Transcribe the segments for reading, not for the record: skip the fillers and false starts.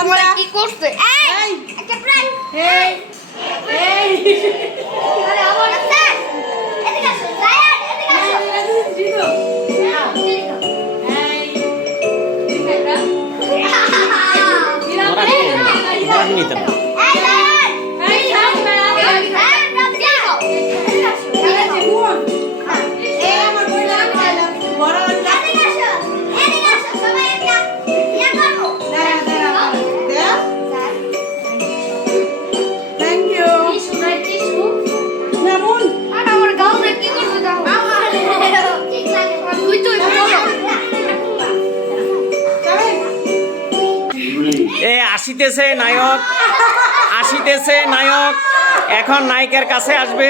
খামটা কি করছে এই একটা প্রাইজ এই এই আরে আমার আছে এদিকে আসো জায়ান এদিকে আসো জিরো নাও এই দিকেটা ওরা নিতে না এই জায়ান এই জায়ান জায়ান এদিকে আসো এদিকে আসো জীবন এই আমার বইলা বড় এদিকে আসো সবাই একটা ইয়া করো দাঁড়া দে থ্যাংক ইউ টিস্যু নাই টিস্যু নামুন আর আমার গাউনে কি করতে দাও ঠিক লাগে তুই তুই চলো এ আসিতেছে নায়ক আসিতেছে নায়ক এখন নায়কের কাছে আসবে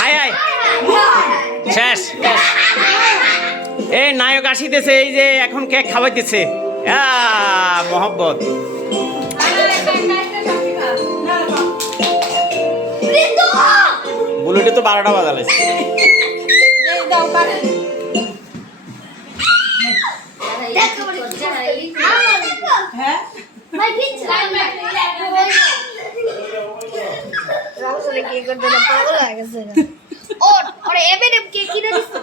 হাই হাই শেষ শেষ এই নায়ক আসিতেছে এই যে এখন কেক খাওয়াইতেছে মহব্বত বুলেটে তো 12টা বাজালাইছে দাও পারে হ্যাঁ ভাই কি রাউসলে কি করতে না পাগল হয়ে গেছে ওর এমএনএম কে কিনে দিছে